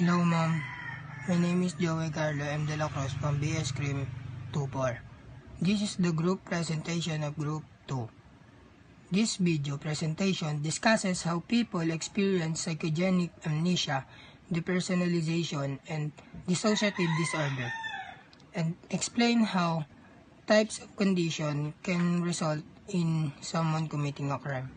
Hello ma'am, my name is Joey Carlo M. De La Cruz from BS Cream 24. This is the group presentation of Group 2. This video presentation discusses how people experience psychogenic amnesia, depersonalization, and dissociative disorder, and explain how types of condition can result in someone committing a crime.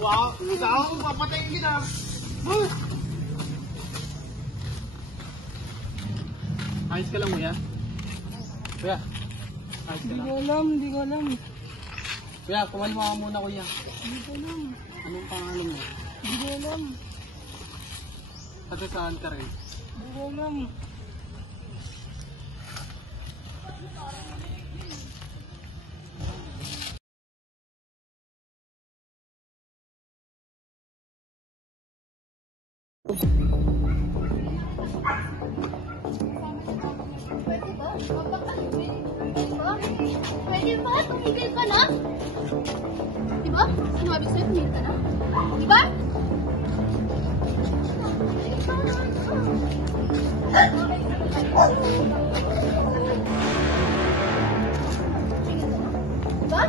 Wow, ikaw, papatayin kita. Ayos ka lang, kuya. Kuya, ayos ka lang. Hindi ko alam. Kuya, kumalma ka muna, kuya. Hindi ko alam. Anong pangalan mo? Hindi ko alam. Kasi saan ka rin? Hindi ko alam. Pwede ba? Tumigil ka na? Diba? Sinabi sa'yo, tumigil ka na? Diba? Diba?